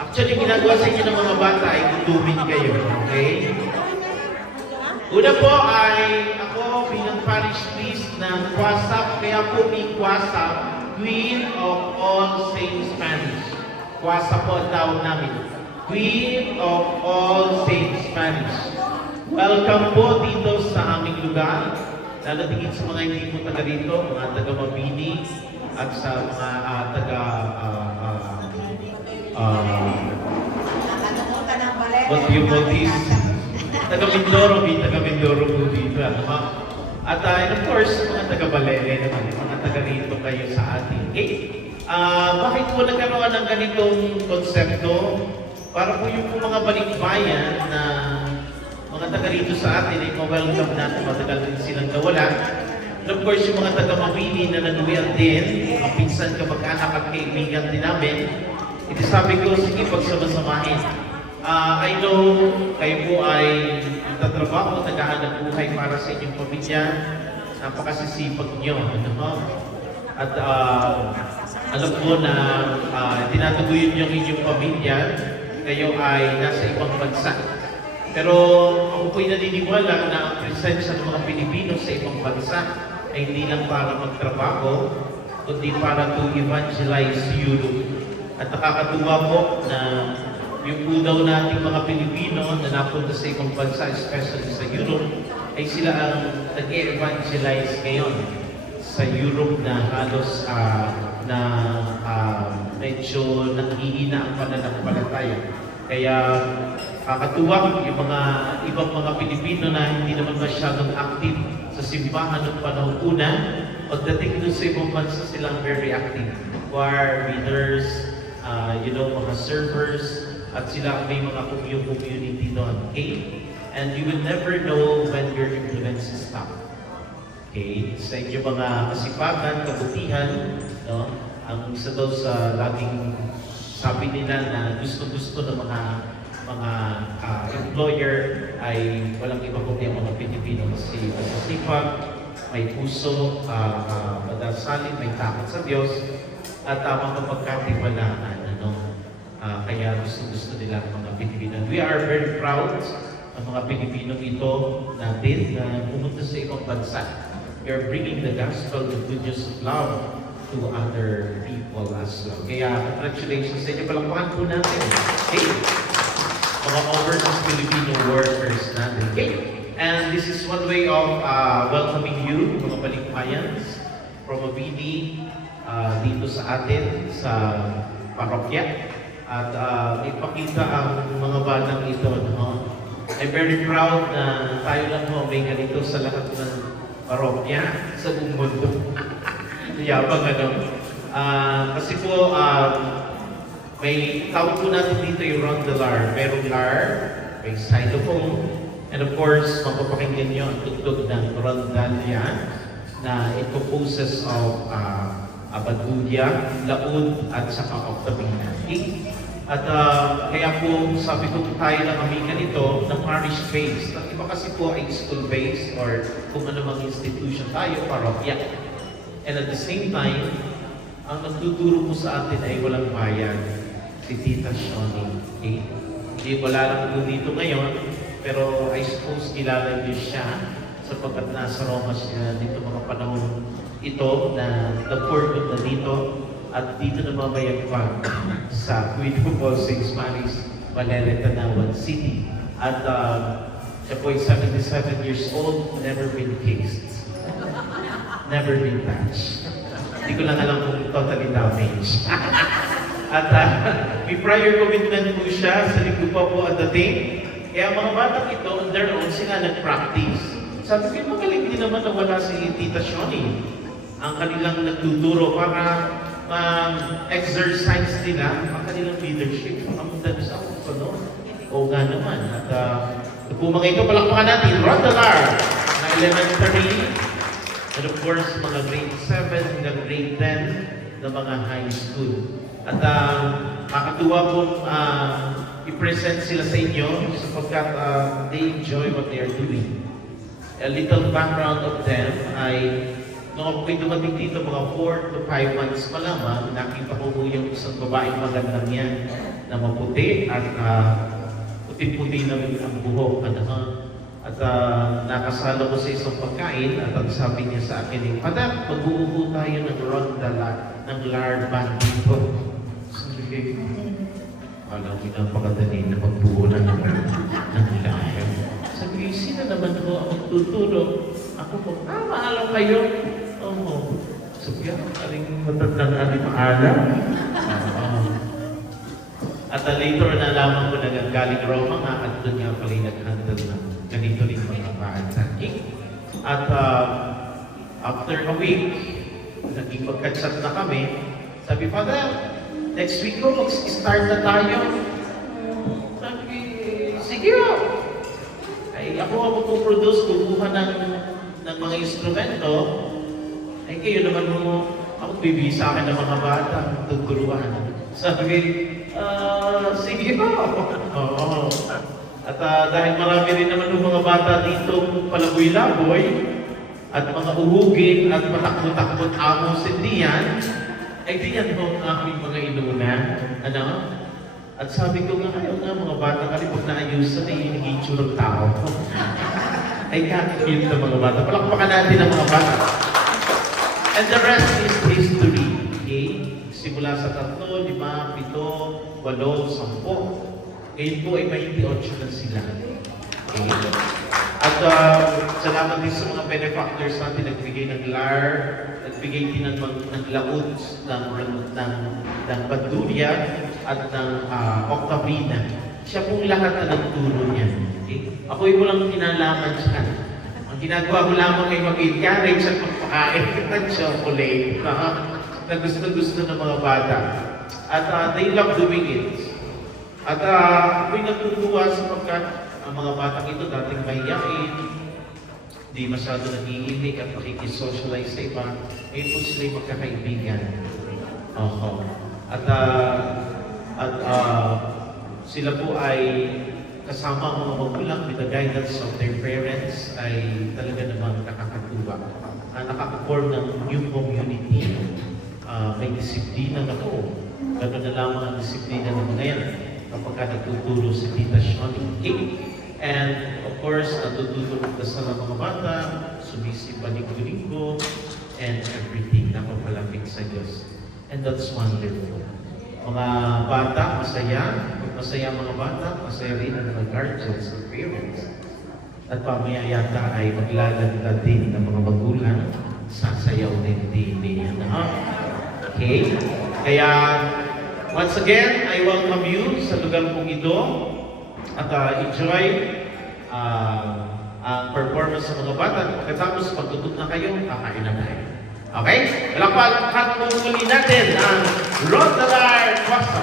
Actually, ginagawa sa inyo ng mga bata ay gutumin kayo. Okay? Una po ay ako bilang parish priest ng Kwasap, kaya po may Kwasap, Queen of All Saints Spanish. Kwasap po ang tawag namin. Queen of All Saints Spanish. Welcome po dito sa aming lugar. Lalatingin sa mga hindi po taga dito, mga taga Mabini at sa mga taga what do you call this? Taga Mindoro, may taga Mindoro po dito. Ano ba? At and of course, mga taga Balele naman, mga taga rito kayo sa atin. Okay? Bakit po nagkaroon ng ganitong konsepto? Para po yung mga balikbayan na mga taga rito sa atin ay ma-welcome natin, matagal din silang nawala. And of course, yung mga taga Mabini na nanuwian din, mga pinsan, kamag-anak at kaibigan din namin, ito sabi ko, sige, pagsamasamahin. I know kayo po ay nagtatrabaho, naghahanap buhay para sa inyong pamilya. Napakasisipag nyo. Ano? At alam ko na tinataguyod nyo ang inyong pamilya, kayo ay nasa ibang bansa. Pero ako po'y naniniwala na ang presensya ng mga Pilipino sa ibang bansa ay hindi lang para magtrabaho, kundi para to evangelize Europe. At nakakatuwa po na yung po daw nating mga Pilipino na napunta sa ibang bansa, especially sa Europe, ay sila ang nag-evangelize ngayon sa Europe na halos medyo nanghihina ang pananampalataya. Kaya kakatuwa yung mga ibang mga Pilipino na hindi naman masyadong active sa simbahan ng panahon una, pagdating doon sa ibang bansa silang very active. Choir, readers, mga servers, at sila may mga community doon. Okay? And you will never know when your influence is stop. Okay? Sa inyo mga kasipagan, kabutihan, no? Ang isa daw sa laging sabi nila na gusto-gusto ng mga employer ay walang iba kundi ang mga Pilipino kasi masasipag, may puso, madasalin, may takot sa Diyos, at mapagkatiwalaan. Kaya gusto nila ang mga Pilipino. We are very proud ang mga Pilipino ito natin na pumunta sa ibang bansa. We are bringing the gospel, the good news of love to other people as well. Kaya congratulations sa inyo. Palakpakan po natin. Okay? Mga overseas Filipino workers natin. Okay? And this is one way of welcoming you, mga balikbayans, from Mabini, dito sa atin, sa parokya. At ipakita ang mga batang ito. No? I'm very proud na tayo lang mo may ganito sa lahat ng parokya sa buong mundo. Yabang kasi po, may tawag po natin dito yung rondelar. Merong lar, may xylophone, and of course, mapapakinggan nyo ang tugtog ng rondalya na it composes of abadulya, laud, at saka octavina. At kaya po sabi ko tayo na kami ganito na parish-based. Ang iba kasi po ay school-based or kung ano mang institution tayo, parokya. And at the same time, ang nagtuturo po sa atin ay walang bayan, si Tita Shoni. Okay? Hindi wala lang po dito ngayon, pero I suppose kilala niyo siya sapagkat nasa Roma siya dito mga panahon ito na nag-work na dito. At dito na mamayagpag sa Queen of All Saints Spanish, Balele, Tanawan City. At siya po ay 77 years old, never been kissed. Never been touched. Hindi ko lang alam kung totally damaged. At may prior commitment po siya, sa linggo pa po ang dating. Kaya mga batang ito, on their own, sila nag-practice. Sabi ko, magaling din naman na wala si Tita Shoni. Ang kanilang nagtuturo para exercise nila ang kanilang leadership. Ang danos ako sa no? Oo nga naman. At kung mga ito, palakpakan natin, rondelar na elementary, and of course, mga grade 7 hanggang grade 10 na mga high school. At makatuwa pong i-present sila sa inyo sapagkat they enjoy what they are doing. A little background of them ay nung ako'y dumating dito, mga 4 to 5 months pa lamang, nakita ko po yung isang babaeng magandang yan na maputi at puti-puti na rin ang buhok. At nakasalo ko sa isang pagkain at ang sabi niya sa akin, Padre, mag-uupo tayo ng ronda ng larva dito. Sabi ko, alam mo, napakadali na magbuo ng larva. Sabi ko, sino naman ko ang tutulong? Ako po, maalam kayo. Oo. Sabi ko, aling matandang aling maalam. At later nalaman ko na galing Roma nga at doon nga pala yung nag-handle na ganito rin mga paattaking. At after a week, naging magka-chat na kami. Sabi, Father, next week ko mag-start na tayo. Sabi, sige o. Ay, ako ang mag-produce, kukuha ng mga instrumento. Ay, kayo naman mo, ako bibigay sa akin ng mga bata, tuturuan. Sabi, sige po. Oo. At dahil marami rin naman ng mga bata dito palaboy-laboy at mga uhugin at matakbo-takbot amo sindihan, ay diyan po ang aming mga inuna. Ano? At sabi ko nga, ayaw nga mga bata kasi pag naayusan ay hinihitsyo ng tao. Ay kakakil ng mga bata. Palakpakan natin ang mga bata. And the rest is history. Okay? Simula sa 3, 5, 7, 8, 10. Ngayon po ay 28 na sila. Okay. At salamat din sa mga benefactors natin nagbigay ng LAR, nagbigay din ng laod, ng Banduria at ng Octabrina. Siya pong lahat na nagturo niya. Okay? Ako'y walang kinalaman siya. Ang ginagawa ko lamang ay mag-encourage at magpakain ng chocolate na gusto-gusto ng mga bata. At they love doing it. At ako'y natutuwa sapagkat ang mga batang ito dating mahiyain, di masyado nag-iimik at makikisocialize sa iba, ngayon po sila'y magkakaibigan. At sila po ay kasama ang mga magulang with the guidance of their parents ay talaga namang nakakatuwa. Nakaka-form ng new community. May disiplina na po. Gano'n na lamang ang disiplina ng mga yan kapag nagtuturo si Tita Shoni. And of course, natutulong ng dasal ng mga bata, sumisimba linggo-linggo, and everything napapalapit sa Diyos. And that's wonderful. Mga bata, masaya. Pag masaya mga bata, masaya rin ang mga guardians and parents. At pamaya yata ay maglalagda din ng mga magulang, sasayaw din niya. Okay? Kaya, once again, I welcome you sa lugar pong ito at enjoy ang performance sa mga bata. Pagkatapos, pagtutok na kayo, kakain na tayo. Okay? Palakpakan po muli natin ang Rodalar Costa.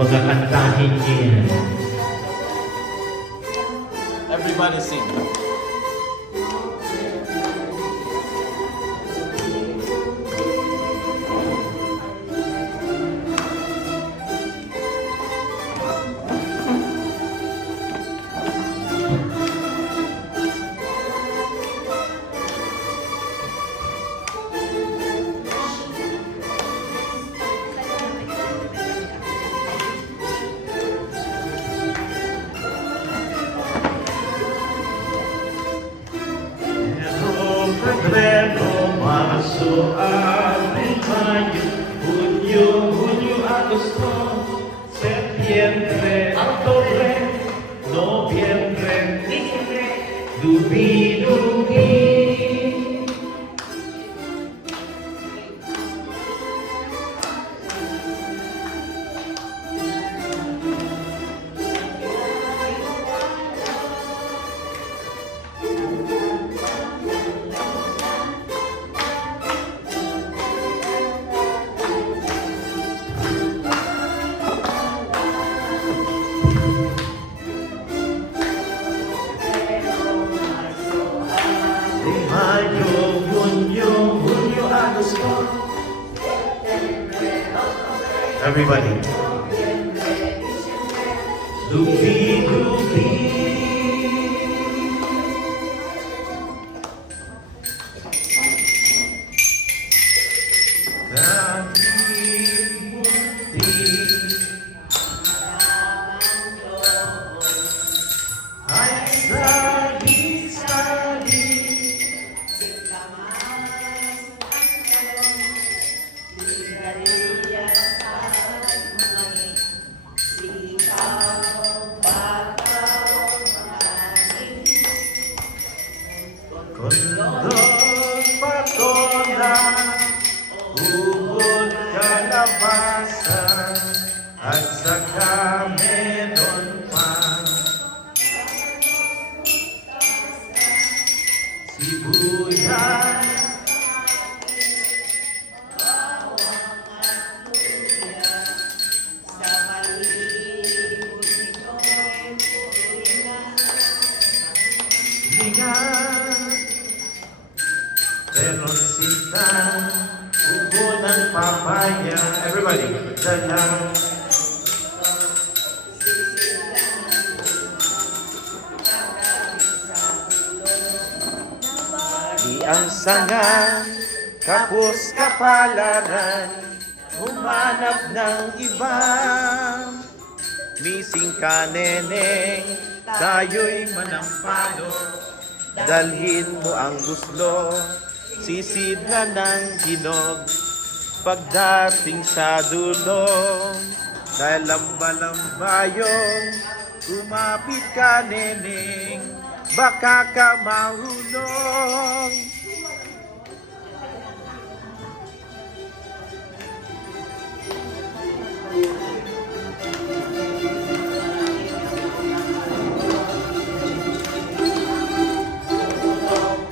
Magakantahin niya yan. Everybody sing. Marzo, abril, mayo, junio, agosto, septiembre, octubre, noviembre, diciembre, dubi-dubi. Everybody. Lubi-lubi. Kahit munti ay sali-sali. Kondong patola, ubod kalabasa, at saka meron pa sibuyas. Peroncita, ubo ng papaya. Everybody, dalang. Di ang sanga, kapos kapalaran, humanap ng iba. Missing ka, neneng, tayo'y manampalo. Dalhin mo ang guslo, sisid na ng hinog. Pagdating sa dulo, dahil lamba-lamba yun, kumapit ka, neneng, baka ka mahulog.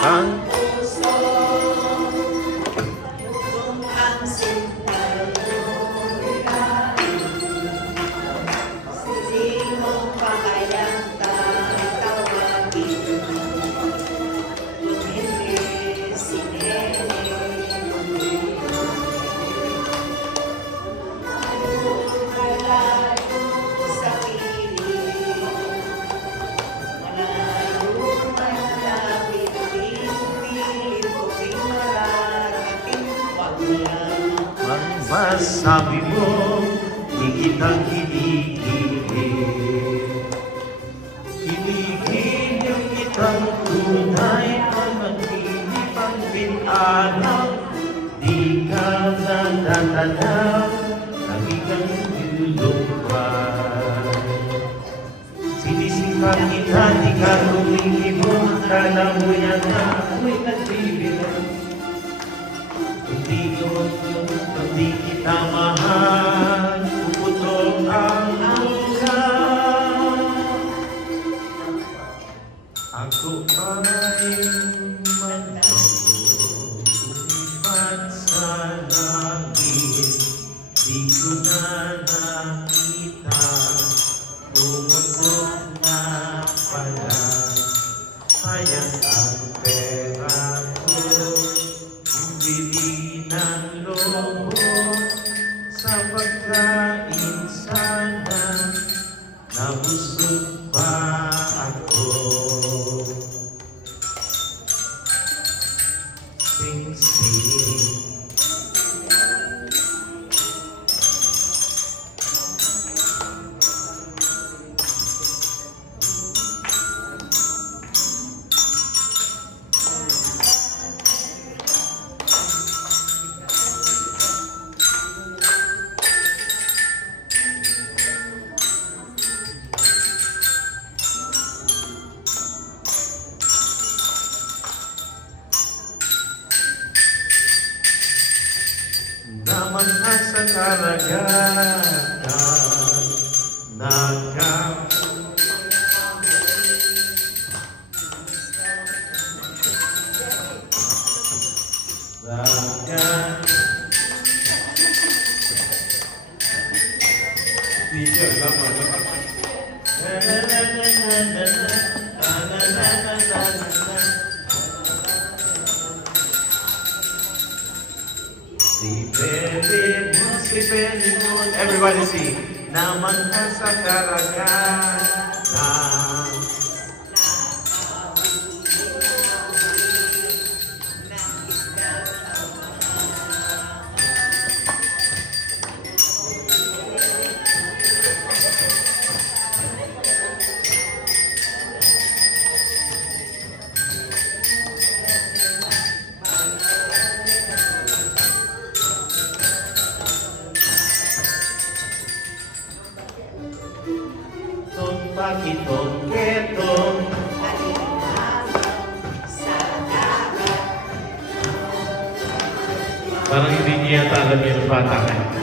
Ang puso, kung ang sintalunan, sino pa kayang tatawagin? Kung hindi si Nene, malayo sa piling, malayo malapit din, pilit ko pinararating, wag lang. ang masabi mo, di kitang kiligin. Kiligin yung kitang tunay, panaginip ang pinanaw. Di ka natatanaw, ang ikang lulupan. Sinisipan kita, di ka lumilibot, kala mo yan na ako'y nagbibiro. Hindi kita mahal, puputol ang lugar. Ako ay maglulipat sa langit, di ko na nakita, pumutok na pala. Sayang ang pera ko, bili ng lobo, sa pagkain sana, nabusog pa ako. Sing, sing. Namang sa karagatan, Si Pepe mo Everybody sing. Naman ka sa karagatan. Ton pakiton ketong. Sa dagat. Parang hindi niya yata alam yung bata ka.